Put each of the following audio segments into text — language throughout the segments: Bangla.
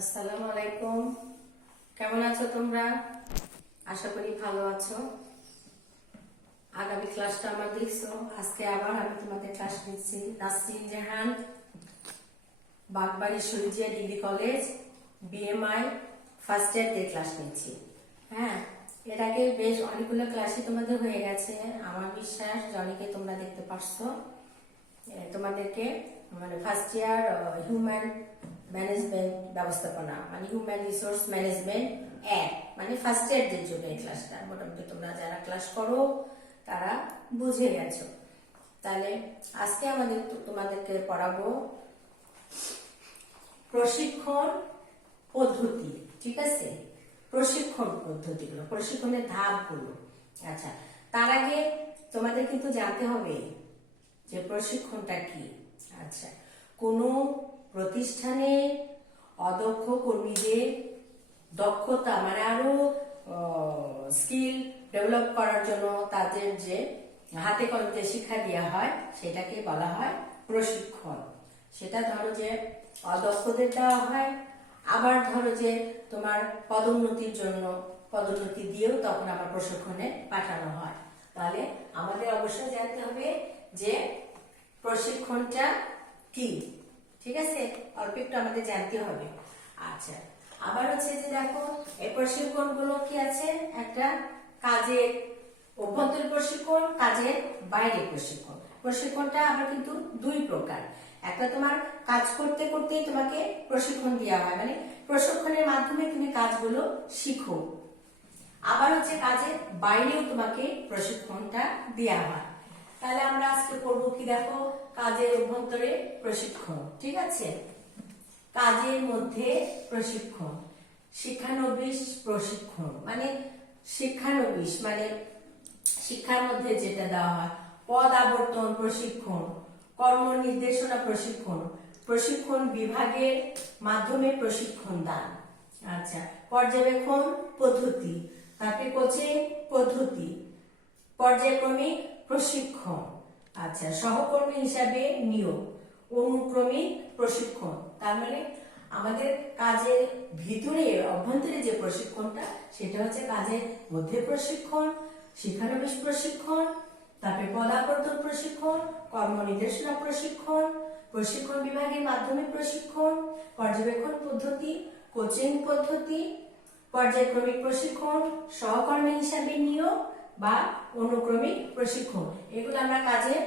আসসালামু আলাইকুম। কেমন আছো তোমরা? আশা করি ভালো আছো। আগামী ক্লাসটা আমার দেখছো। আজকে আবার আমি তোমাদের ক্লাস নিচ্ছি Nasrin Jahan, Bagbari Sharijia degree college, BMI first year দিয়ে ক্লাস নিচ্ছি। হ্যাঁ, এর আগে বেশ অনেকগুলো ক্লাসই তোমাদের হয়ে গেছে। আমার বিশ্বাস যে অনেকে তোমরা দেখতে পারছো। তোমাদেরকে মানে ফার্স্ট ইয়ার হিউম্যান ম্যানেজমেন্ট ব্যবস্থাপনা মানে হিউম্যান রিসোর্স ম্যানেজমেন্ট মানে ফার্স্ট ইয়ারদের জন্য এই ক্লাসটা মোটামুটি তোমরা যারা ক্লাস করো তারা বুঝে গেছো। তাহলে আজকে তোমাদেরকে পড়াবো প্রশিক্ষণ পদ্ধতি। ঠিক আছে, প্রশিক্ষণ পদ্ধতিগুলো, প্রশিক্ষণের ধাপগুলো। আচ্ছা, তার আগে তোমাদের কিন্তু জানতে হবে যে প্রশিক্ষণটা কি। আচ্ছা, কোনো প্রতিষ্ঠানে অদক্ষ কর্মীদের দক্ষতা মানে আরো স্কিল ডেভেলপ করার জন্য তাদের যে হাতে কলমে শিক্ষা দেওয়া হয় সেটাকে বলা হয় প্রশিক্ষণ। সেটা ধরো যে অদক্ষদের দেওয়া হয়, আবার ধরো যে তোমার পদোন্নতির জন্য পদোন্নতি দিয়েও তখন আবার প্রশিক্ষণে পাঠানো হয়। তাহলে আমাদের অবশ্যই জানতে হবে যে প্রশিক্ষণটা কি। ঠিক আছে, অল্প একটু আমাদের জানতে হবে। আচ্ছা, আবার হচ্ছে যে দেখো এই প্রশিক্ষণ গুলো কি আছে, একটা কাজের অভ্যন্তরীণ প্রশিক্ষণ, কাজের বাইরে প্রশিক্ষণ। প্রশিক্ষণটা আবার কিন্তু দুই প্রকার। একটা তোমার কাজ করতে করতেই তোমাকে প্রশিক্ষণ দেওয়া হয়, মানে প্রশিক্ষণের মাধ্যমে তুমি কাজগুলো শিখো। আবার হচ্ছে কাজের বাইরেও তোমাকে প্রশিক্ষণটা দেওয়া হয়। তাহলে আমরা আজকে করবো কি দেখো, কাজের অভ্যন্তরে প্রশিক্ষণ। ঠিক আছে, কাজের মধ্যে প্রশিক্ষণ, শিক্ষানবিশ প্রশিক্ষণ মানে শিক্ষানবিশ মানে শিক্ষার মধ্যে যেটা দেওয়া হয়, পদ আবর্তন প্রশিক্ষণ, কর্ম নির্দেশনা প্রশিক্ষণ, প্রশিক্ষণ বিভাগের মাধ্যমে প্রশিক্ষণ দান। আচ্ছা, পর্যবেক্ষণ পদ্ধতি, তারপরে কোচিং পদ্ধতি, পর্যায়ক্রমিক প্রশিক্ষণ। আচ্ছা, সহকর্মী হিসাবে নিয়োগ, অনুক্রমিক প্রশিক্ষণ। তার মানে আমাদের কাজের ভিতরে অভ্যন্তরে যে প্রশিক্ষণটা সেটা হচ্ছে কাজের মধ্যে প্রশিক্ষণ, শিক্ষানবিশ প্রশিক্ষণ, তারপরে পদাবর্তন প্রশিক্ষণ, কর্ম নির্দেশনা প্রশিক্ষণ, প্রশিক্ষণ বিভাগের মাধ্যমে প্রশিক্ষণ, পর্যবেক্ষণ পদ্ধতি, কোচিং পদ্ধতি, পর্যায়ক্রমিক প্রশিক্ষণ, সহকর্মী হিসাবে নিয়োগ বা অনুক্রমিক প্রশিক্ষণ। এগুলো আমরা কাজের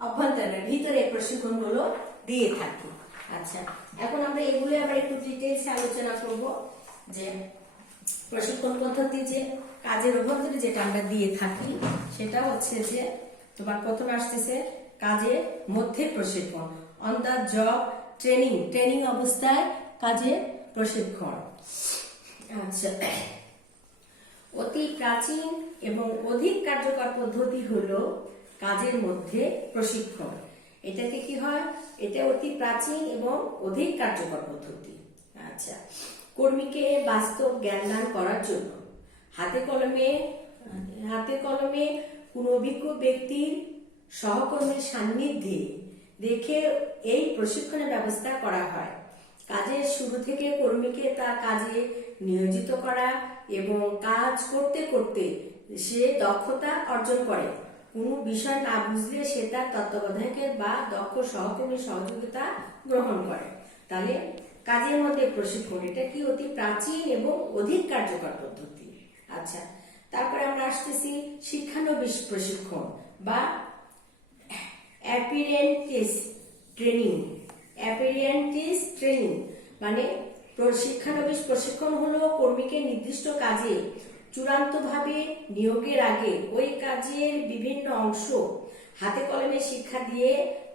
অভ্যন্তরে ভিতরে প্রশিক্ষণগুলো দিয়ে থাকি। আচ্ছা, এখন আমরা এগুলো আবার একটু ডিটেইলসে আলোচনা করব যে প্রশিক্ষণ পদ্ধতি যে কাজের অভ্যন্তরে যেটা আমরা দিয়ে থাকি সেটা হচ্ছে যে তোমার প্রথমে আসতেছে কাজের মধ্যে প্রশিক্ষণ, on the job training, training অবস্থায় কাজের প্রশিক্ষণ। আচ্ছা, অতি প্রাচীন এবং অধিক কার্যকর পদ্ধতি হলো কাজের মধ্যে প্রশিক্ষণ। এটাকে কি হয়, এটা অতি প্রাচীন এবং অধিক কার্যকর পদ্ধতি। আচ্ছা, কর্মীকে বাস্তব জ্ঞান দান করার জন্য হাতে কলমে কোন অভিজ্ঞ ব্যক্তির সহকর্মীর সান্নিধ্যে রেখে এই প্রশিক্ষণের ব্যবস্থা করা হয়। কাজের শুরু থেকে কর্মীকে তার কাজে নিয়োজিত করা এবং কাজ করতে করতে সে দক্ষতা অর্জন করে। কোনো বিষয় না বুঝলে সে তার তত্ত্বাবধায়কের বা দক্ষ সহকর্মীর সহযোগিতা গ্রহণ করে। তাহলে কাজের মধ্যে প্রশিক্ষণ এটা কি অতি প্রাচীন এবং অধিক কার্যকর পদ্ধতি। আচ্ছা, তারপরে আমরা আসতেছি শিক্ষানবিশ প্রশিক্ষণ বা অ্যাপ্রেন্টিস ট্রেনিং। অ্যাপ্রেন্টিস ট্রেনিং মানে শিক্ষানবিশ প্রশিক্ষণ হলো কর্মীকে নির্দিষ্ট কাজে চূড়ান্তভাবে নিয়োগের আগে ওই কাজের বিভিন্ন অংশ হাতে কলমে শিক্ষা দিয়ে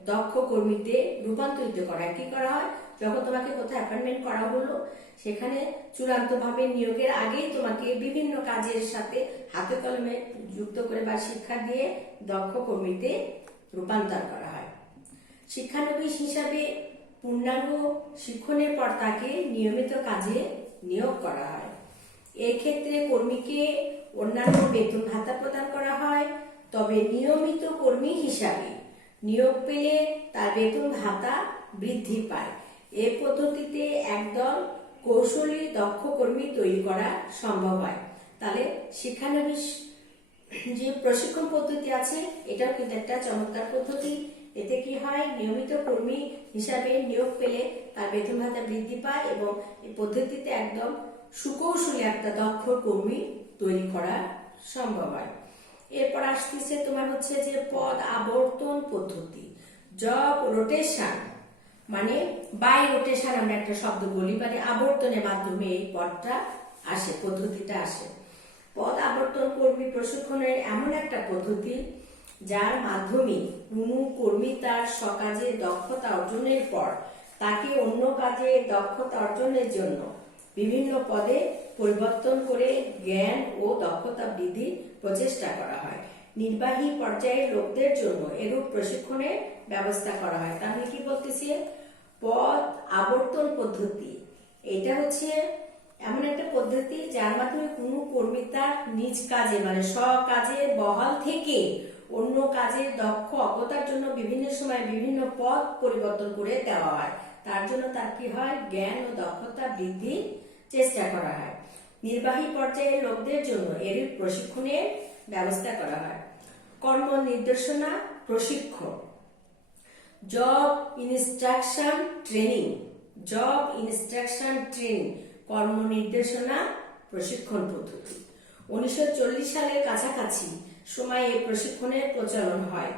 দক্ষ কর্মীতে রূপান্তরিত করা। কি করা হয়, যখন তোমাকে কোথাও অ্যাপয়েন্টমেন্ট করা হলো সেখানে চূড়ান্তভাবে নিয়োগের আগেই তোমাকে বিভিন্ন কাজের সাথে হাতে কলমে যুক্ত করে বা শিক্ষা দিয়ে দক্ষ কর্মীতে রূপান্তর করা হয়। শিক্ষানবিশ হিসাবে পূর্ণাঙ্গ শিক্ষণের পর তাকে নিয়মিত কাজে নিয়োগ করা হয়। এই ক্ষেত্রে কর্মীকে অন্যান্য বেতন ভাতা প্রদান করা হয়, তবে নিয়মিত কর্মী হিসাবে নিয়োগ পেলে তার বেতন ভাতা বৃদ্ধি পায়। এই পদ্ধতিতে একদল কৌশলী দক্ষ কর্মী তৈরি করা সম্ভব হয়। তাহলে শিক্ষানবিশ যে প্রশিক্ষণ পদ্ধতি আছে এটাও কিন্তু একটা চমৎকার পদ্ধতি। এতে কি হয়, নিয়মিত কর্মী হিসাবে নিয়োগ পেলে তার বেতন ভাতা বৃদ্ধি পায় এবং এই পদ্ধতিতে একদম সুকৌশলী একটা দক্ষ কর্মী তৈরি করা সম্ভব হয়। এরপর আসতেছে তোমার হচ্ছে যে পদ আবর্তন পদ্ধতি, জব রোটেশন, মানে বাই রোটেশন আমরা একটা শব্দ বলি, মানে আবর্তনের মাধ্যমে এই পদটা আসে, পদ্ধতিটা আসে। পদ আবর্তন কর্মী প্রশিক্ষণের এমন একটা পদ্ধতি যার মাধ্যমে কোনো কর্মী তার স্বকাজে দক্ষতা অর্জনের পর তাকে অন্য কাজে দক্ষতা অর্জনের জন্য বিভিন্ন পদে পরিবর্তন করে জ্ঞান ও দক্ষতা বৃদ্ধির প্রচেষ্টা করা হয়। নির্বাহী পর্যায়ের লোকদের জন্য এরূপ প্রশিক্ষণের ব্যবস্থা করা হয়। তাহলে কি বলতেছি, পদ আবর্তন পদ্ধতি এটা হচ্ছে এমন একটা পদ্ধতি যার মাধ্যমে কোনো কর্মী তার নিজ কাজে মানে স্বকাজে বহাল থেকে অন্য কাজের দক্ষ অবতার জন্য বিভিন্ন সময় বিভিন্ন পদ পরিবর্তন করে দেওয়া হয়। তার জন্য তার কি হয়, জ্ঞান ও দক্ষতা বৃদ্ধির চেষ্টা করা হয়। নির্বাহী পর্যায়ের লোকদের জন্য এরূপ প্রশিক্ষণের ব্যবস্থা করা হয়। কর্ম নির্দেশনা প্রশিক্ষণ, job instruction training, job instruction training কর্ম নির্দেশনা প্রশিক্ষণ পদ্ধতি। 1940 সালের কাছাকাছি সময়ে এই প্রশিক্ষণের প্রচলন হয়।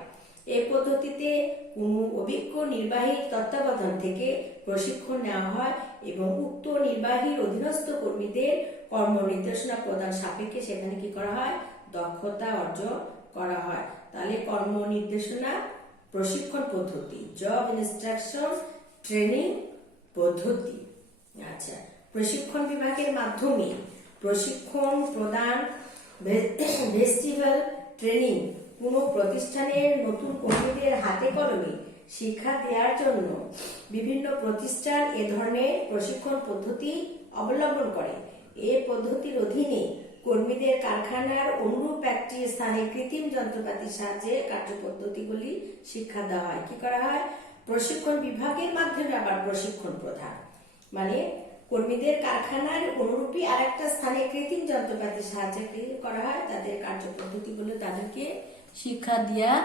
এই পদ্ধতিতে কোনো অভিজ্ঞ নির্বাহী তত্ত্বাবধান থেকে প্রশিক্ষণ নেওয়া হয় এবং উক্ত নির্বাহীর অধীনস্থ কর্মীদের কর্ম নির্দেশনা প্রদান সাপেক্ষে সেখানে কি করা হয়, দক্ষতা অর্জন করা হয়। তাহলে কর্ম নির্দেশনা প্রশিক্ষণ পদ্ধতি, জব ইনস্ট্রাকশন ট্রেনিং পদ্ধতি। আচ্ছা, প্রশিক্ষণ বিভাগের মাধ্যমে প্রশিক্ষণ প্রদান, ভেস্টিভ্যাল ট্রেনিং কোনো প্রতিষ্ঠানের নতুন কর্মীদের হাতে কলমে শিক্ষা দেওয়ার জন্য বিভিন্ন প্রতিষ্ঠান এ ধরনের প্রশিক্ষণ পদ্ধতি অবলম্বন করে। এই পদ্ধতির অধীনে কর্মীদের কারখানার অনুরূপ একটি স্থানে কৃত্রিম যন্ত্রপাতির সাহায্যে কার্যপদ্ধতিগুলি শিক্ষা দেওয়া হয়। কি করা হয়, প্রশিক্ষণ বিভাগের মাধ্যমে আবার প্রশিক্ষণ প্রদান, মানে কর্মীদের কারখানার অনুরূপী আর একটা স্থানে কৃত্রিম যন্ত্রপাতির সাহায্যে কি করা হয়, তাদের কার্যপদ্ধতিগুলো তাদেরকে শিক্ষা দেওয়া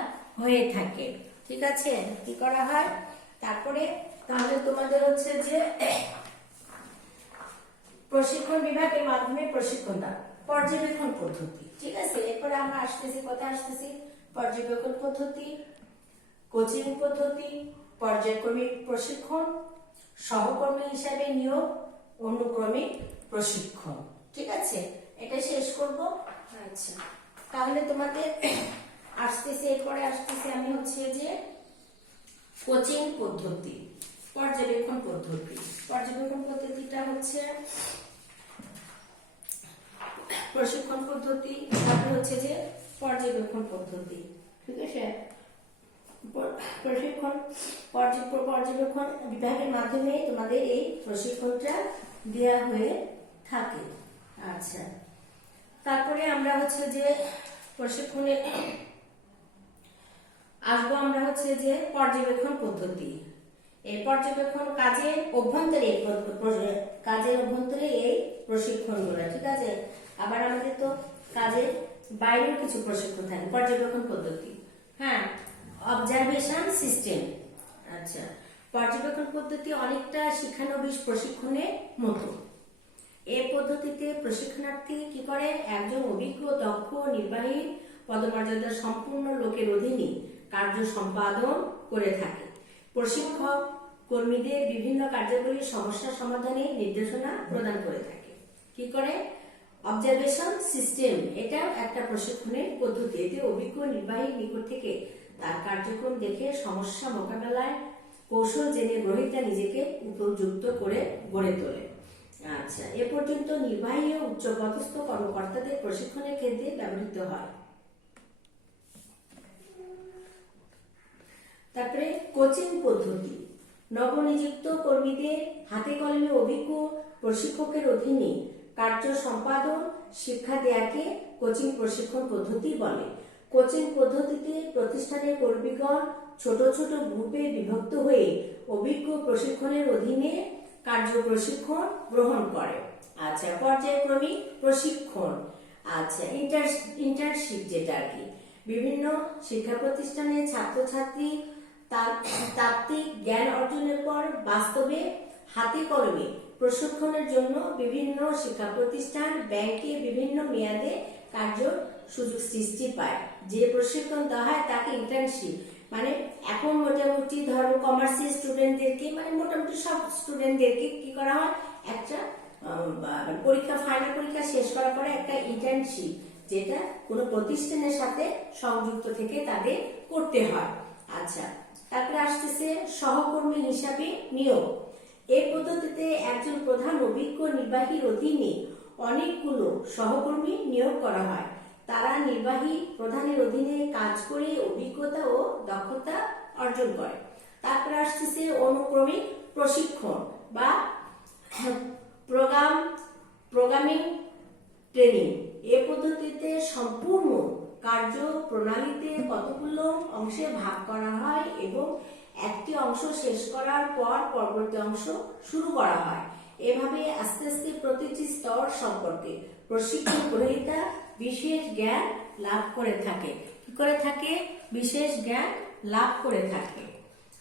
হয়ে থাকে। ঠিক আছে, কি করা হয় তারপরে, তাহলে তোমাদের হচ্ছে যে প্রশিক্ষণ বিভাগের মাধ্যমে প্রশিক্ষণ দাও, পর্যবেক্ষণ পদ্ধতি। ঠিক আছে, এরপরে আমরা আসতেছি, কথা আসতেছি পর্যবেক্ষণ পদ্ধতি, কোচিং পদ্ধতি, পর্যায়ক্রমিক প্রশিক্ষণ, সহকর্মী হিসাবে নিয়োগ, অনুক্রমিক প্রশিক্ষণ। ঠিক আছে, এটা শেষ করব। আচ্ছা, তাহলে তোমাদের আসতেছে, এরপরে আসতেছে আমি হচ্ছে যে কোচিং পদ্ধতি, পর্যবেক্ষণ পদ্ধতি। পর্যবেক্ষণ পদ্ধতিটা হচ্ছে প্রশিক্ষণ পদ্ধতি, তারপরে হচ্ছে যে পর্যবেক্ষণ পদ্ধতি। ঠিক আছে, প্রশিক্ষণ পর্যবেক্ষণ বিভাগের মাধ্যমে তোমাদের এই প্রশিক্ষণটা দেওয়া হয়ে থাকে। আচ্ছা, তারপরে আমরা হচ্ছে যে প্রশিক্ষণে আসবো, আমরা হচ্ছে যে পর্যবেক্ষণ পদ্ধতি। এই পর্যবেক্ষণ কাজের অভ্যন্তরে এই প্রশিক্ষণগুলো। ঠিক আছে, আবার আমাদের তো কাজের বাইরেও কিছু প্রশিক্ষণ থাকে। পর্যবেক্ষণ পদ্ধতি, হ্যাঁ, অবজারভেশন সিস্টেম। আচ্ছা, পর্যবেক্ষণ পদ্ধতি অনেকটা শিক্ষানবিশ প্রশিক্ষণের মতো। এই পদ্ধতিতে প্রশিক্ষণার্থী কি করে, একজন অভিজ্ঞ দক্ষ নির্বাহী পদমর্যাদা সম্পূর্ণ লোকের অধীনে কার্য সম্পাদন করে থাকে। প্রশিক্ষক কর্মীদের বিভিন্ন কার্যাবলীর সমস্যা সমাধানে নির্দেশনা প্রদান করে থাকে। কি করে, অবজারভেশন সিস্টেম, এটা একটা প্রশিক্ষণের পদ্ধতি। এতে অভিজ্ঞ নির্বাহীর নিকট থেকে তার কার্যক্রম দেখে সমস্যা মোকাবেলায় কৌশল জেনে গ্রহীতা নিজেকে উপযুক্ত করে গড়ে তোলে। আচ্ছা, এ পর্যন্ত নির্বাহী ও উচ্চপদস্থ কর্মকর্তাদের প্রশিক্ষণের ক্ষেত্রে ব্যবহৃত হয়। তারপরে কোচিং পদ্ধতি, নবনিযুক্ত কর্মীদের হাতে কলমে অভিজ্ঞ প্রশিক্ষকের অধীনে কার্য সম্পাদন শিক্ষা দেয়াকে কোচিং প্রশিক্ষণ পদ্ধতি বলে। কোচিং পদ্ধতিতে প্রতিষ্ঠানের কর্মীগণ ছোট ছোট গ্রুপে বিভক্ত হয়ে অভিজ্ঞ প্রশিক্ষণের অধীনে কার্য প্রশিক্ষণ গ্রহণ করে। আচ্ছা, পর্যায়ক্রমিক প্রশিক্ষণ, আচ্ছা ইন্টার্নশিপ যেটা আর কি, বিভিন্ন শিক্ষা প্রতিষ্ঠানে ছাত্রছাত্রী তাত্ত্বিক জ্ঞান অর্জনের পর বাস্তবে হাতে কলমে প্রশিক্ষণের জন্য বিভিন্ন শিক্ষা প্রতিষ্ঠান ব্যাংকে বিভিন্ন মেয়াদে কার্য সুযোগ সৃষ্টি পায়। যে প্রশিক্ষণ দেওয়া হয় তাকে ইন্টার্নশিপ, মানে এখন মোটামুটি ধরো কমার্সের স্টুডেন্টদেরকে, মানে মোটামুটি সব স্টুডেন্টদেরকে কি করা হয়, একটা পরীক্ষা, ফাইনাল পরীক্ষা শেষ করার পরে একটা ইন্টার্নশিপ, যেটা কোনো প্রতিষ্ঠানের সাথে সংযুক্ত থেকে তাদের করতে হয়। আচ্ছা, তারপরে আসতেছে সহকর্মী হিসাবে নিয়োগ। এই পদ্ধতিতে একজন প্রধান অভিজ্ঞ নির্বাহীর অধীনে অনেকগুলো সহকর্মী নিয়োগ করা হয়। তারা নির্বাহী প্রধানের অধীনে কাজ করে অভিজ্ঞতা ও দক্ষতা অর্জন করে। তারপরে আসতেছে অনুক্রমিক প্রশিক্ষণ বা প্রোগ্রামিং ট্রেনিং। এ পদ্ধতিতে সম্পূর্ণ কার্য প্রণালীতে কতগুলো অংশে ভাগ করা হয় এবং একটি অংশ শেষ করার পর পরবর্তী অংশ শুরু করা হয়। এভাবে আস্তে আস্তে প্রতিটি স্তর সম্পর্কে প্রশিক্ষণ গ্রহীতা বিশেষ জ্ঞান লাভ করে থাকে। কি করে থাকে? বিশেষ জ্ঞান লাভ করে থাকে।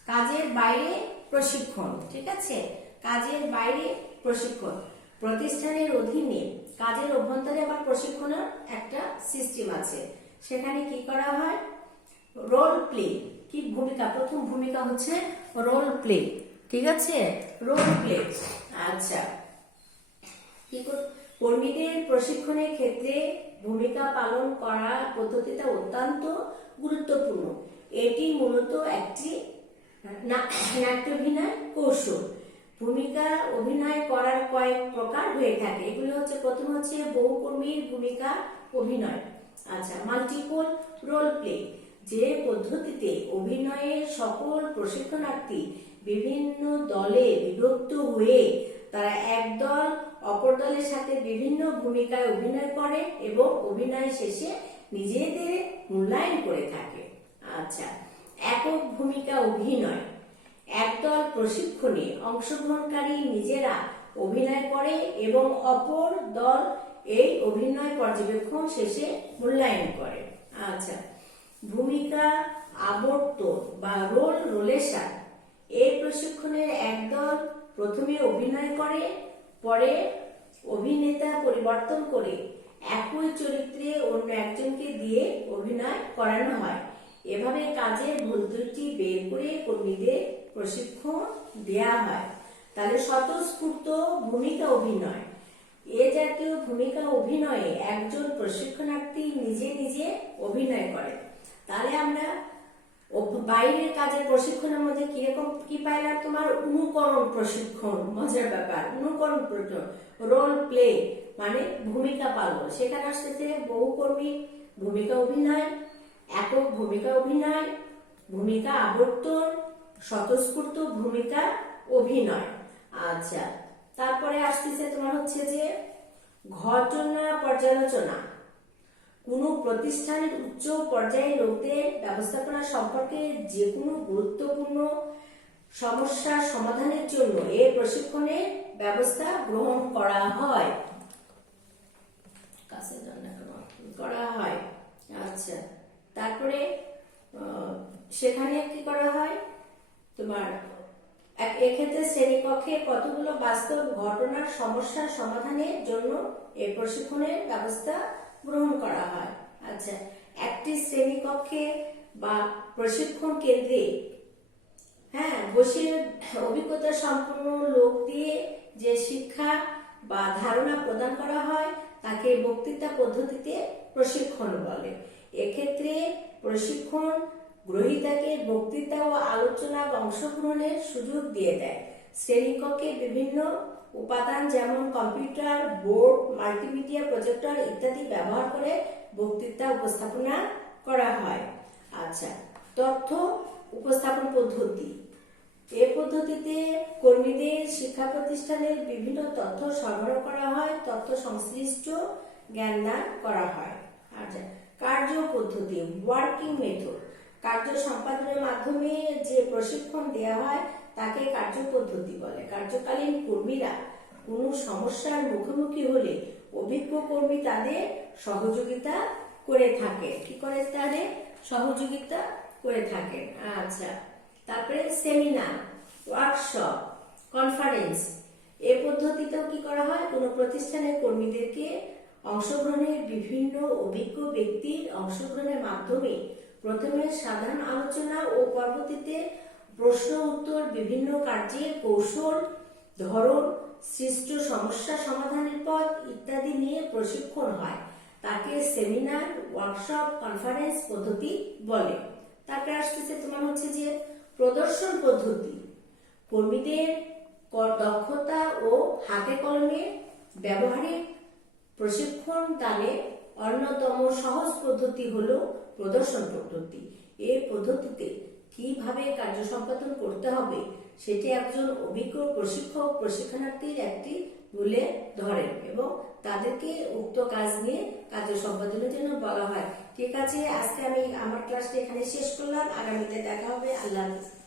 কাজের বাইরে প্রশিক্ষণ, ঠিক আছে, কাজের বাইরে প্রশিক্ষণ। প্রতিষ্ঠানের অধীনে কাজের অভ্যন্তরে আবার প্রশিক্ষণের একটা সিস্টেম আছে। সেখানে কি করা হয়? Role play. কি ভূমিকা? প্রথম ভূমিকা হচ্ছে রোল প্লে, ঠিক আছে, রোল প্লে। আচ্ছা, কি কর্মীদের প্রশিক্ষণের ক্ষেত্রে ভূমিকা পালন করা পদ্ধতিটা অত্যন্ত গুরুত্বপূর্ণ। এটি মূলত একটি নাট্যাভিনয় কৌশল। ভূমিকা অভিনয় করার কয়েক প্রকার হয়ে থাকে। এগুলো হচ্ছে, প্রথম হচ্ছে বহুকর্মীর ভূমিকা অভিনয়। আচ্ছা, মাল্টিপল রোল প্লে, যে পদ্ধতিতে অভিনয়ের সকল প্রশিক্ষণার্থী বিভিন্ন দলে বিভক্ত হয়ে তারা এক দল অপর দলের সাথে বিভিন্ন ভূমিকায় অভিনয় করে এবং অভিনয় শেষে নিজেদের মূল্যায়ন করে থাকে। আচ্ছা, একক ভূমিকা অভিনয়। একদল প্রশিক্ষণে অংশগ্রহণকারী নিজেরা অভিনয় করে এবং অপর দল এই অভিনয় পর্যবেক্ষণ শেষে মূল্যায়ন করে। আচ্ছা, ভূমিকা আবর্তন বা রোল রোলেশন। এই প্রশিক্ষণের একদল প্রথমে অভিনয় করে, পরে অভিনেতা পরিবর্তন করে একই চরিত্রে অন্য একজনকে দিয়ে অভিনয় করানো হয়। এভাবে কাজের ভুল ত্রুটি বের করে কর্মীদের প্রশিক্ষণ দেয়া হয়। তাহলে স্বতঃস্ফূর্ত ভূমিকা অভিনয়। এ জাতীয় ভূমিকা অভিনয়ে একজন প্রশিক্ষণার্থী নিজে নিজে অভিনয় করে। তাহলে আমরা বাইরের কাজের প্রশিক্ষণের মধ্যে কিরকম কি পাইলাম? তোমার অনুকরণ প্রশিক্ষণ, মজার ব্যাপার, অনুকরণ প্রশিক্ষণ, রোল প্লে মানে ভূমিকা পালন। সেখানে আসতেছে বহুকর্মী ভূমিকা অভিনয়, একক ভূমিকা অভিনয়, ভূমিকা আবর্তন, স্বতঃস্ফূর্ত ভূমিকা অভিনয়। আচ্ছা, তারপরে আসতেছে তোমার হচ্ছে যে ঘটনা পর্যালোচনা। কোনো প্রতিষ্ঠানের উচ্চ পর্যায়ের লোকদের ব্যবস্থাপনা সম্পর্কে যে কোনো গুরুত্বপূর্ণ সমস্যার সমাধানের জন্য এই প্রশিক্ষণের ব্যবস্থা গ্রহণ করা হয়। করা হয়। আচ্ছা, তারপরে সেখানে কি করা হয়? তোমার এক্ষেত্রে শ্রেণীকক্ষে কতগুলো বাস্তব ঘটনার সমস্যার সমাধানের জন্য এই প্রশিক্ষণের ব্যবস্থা গ্রহণ করা হয়। আচ্ছা, একটি শ্রেণীকক্ষে বা প্রশিক্ষণ কেন্দ্রে বসে অভিজ্ঞতা সম্পন্ন লোক দিয়ে যে শিক্ষা বা ধারণা প্রদান করা হয় তাকে বক্তৃতা পদ্ধতিতে প্রশিক্ষণ বলে। এক্ষেত্রে প্রশিক্ষণ গ্রহীতাকে বক্তৃতা ও আলোচনায় অংশগ্রহণের সুযোগ দিয়ে দেয়। শ্রেণীকক্ষে বিভিন্ন উপাদান যেমন কম্পিউটার, বোর্ড, মাল্টিমিডিয়া, প্রজেক্টর ইত্যাদি ব্যবহার করে বক্তৃতা উপস্থাপনা করা হয়। আচ্ছা, তথ্য উপস্থাপন পদ্ধতি। এই পদ্ধতিতে কর্মীদের শিক্ষা প্রতিষ্ঠানের বিভিন্ন তথ্য সরবরাহ করা হয়, তথ্য সংশ্লিষ্ট জ্ঞান দান করা হয়। আচ্ছা, কার্য পদ্ধতি, ওয়ার্কিং মেথড। কার্য সম্পাদনের মাধ্যমে যে প্রশিক্ষণ দেওয়া হয় তাকে কার্য পদ্ধতি বলে। কার্যকালীন কর্মীরা কোনো সমস্যার মুখোমুখি হলে অভিজ্ঞ কর্মী তাদের সহযোগিতা করে থাকে। কি করে? তাদের সহযোগিতা করে থাকেন। আচ্ছা, তারপরে সেমিনার, ওয়ার্কশপ, কনফারেন্স, এই পদ্ধতিতেও কি করা হয়? কোনো প্রতিষ্ঠানের কর্মীদেরকে অংশগ্রহণের বিভিন্ন অভিজ্ঞ ব্যক্তির অংশগ্রহণের মাধ্যমে প্রথমে সাধারণ আলোচনা ও পরবর্তীতে প্রশ্ন উত্তর, বিভিন্ন কার্যের কৌশল, ধরন, সৃষ্ট সমস্যা সমাধানের পথ ইত্যাদি নিয়ে প্রশিক্ষণ হয়। তাকে সেমিনার, ওয়ার্কশপ, কনফারেন্স পদ্ধতি বলে। তারপরে আসতেছে তোমার হচ্ছে যে প্রদর্শন পদ্ধতি। কর্মীদের দক্ষতা ও হাতে কলমে ব্যবহারিক প্রশিক্ষণ দানে অন্যতম সহজ পদ্ধতি হলো প্রদর্শন পদ্ধতি। এই পদ্ধতিতে কিভাবে কার্য সম্পাদন করতে হবে সেটি একজন অভিজ্ঞ প্রশিক্ষক প্রশিক্ষণার্থীর একটি তুলে ধরেন এবং তাদেরকে উক্ত কাজ নিয়ে কার্য সম্পাদনের জন্য বলা হয়। ঠিক আছে, আজকে আমি আমার ক্লাসটা এখানে শেষ করলাম। আগামীতে দেখা হবে। আল্লাহ হাফেজ।